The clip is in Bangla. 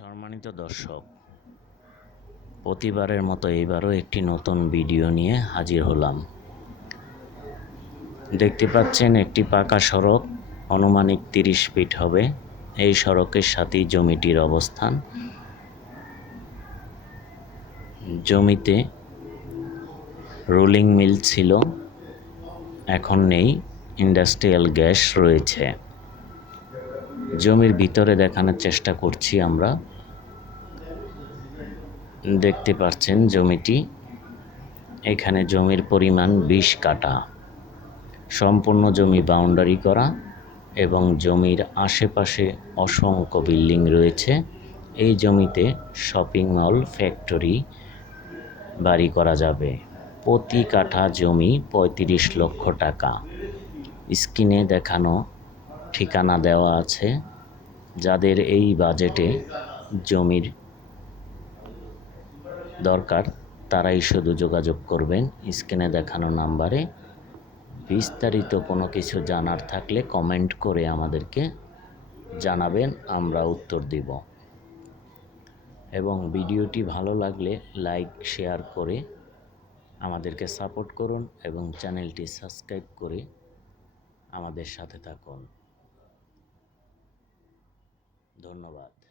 সম্মানিত দর্শক, প্রতিবারের মতো এবারও একটি নতুন ভিডিও নিয়ে হাজির হলাম। দেখতে পাচ্ছেন, একটি পাকা সড়ক অনুমানিক তিরিশ ফিট হবে। এই সড়কের সাথেই জমিটির অবস্থান। জমিতে রোলিং মিল ছিল, এখন নেই। ইন্ডাস্ট্রিয়াল গ্যাস রয়েছে। জমির ভিতরে দেখানোর চেষ্টা করছি আমরা। দেখতে পাচ্ছেন জমিটি। এখানে জমির পরিমাণ বিশ কাটা সম্পূর্ণ জমি বাউন্ডারি করা এবং জমির আশেপাশে অসংখ্য বিল্ডিং রয়েছে। এই জমিতে শপিং মল, ফ্যাক্টরি বাড়ি করা যাবে। প্রতি কাঠা জমি পঁয়ত্রিশ লক্ষ টাকা। স্ক্রিনে দেখানো ঠিকানা দেওয়া আছে যাদের এই বাজেটে জমির দরকার, তারাই শুধু যোগাযোগ করবেন। স্ক্রিনে দেখানো নাম্বারে বিস্তারিত কোনো কিছু জানার থাকলে কমেন্ট করে আমাদেরকে জানাবেন, আমরা উত্তর দিব। এবং ভিডিওটি ভালো লাগলে লাইক, শেয়ার করে আমাদেরকে সাপোর্ট করুন এবং চ্যানেলটি সাবস্ক্রাইব করে আমাদের সাথে থাকুন। ধন্যবাদ।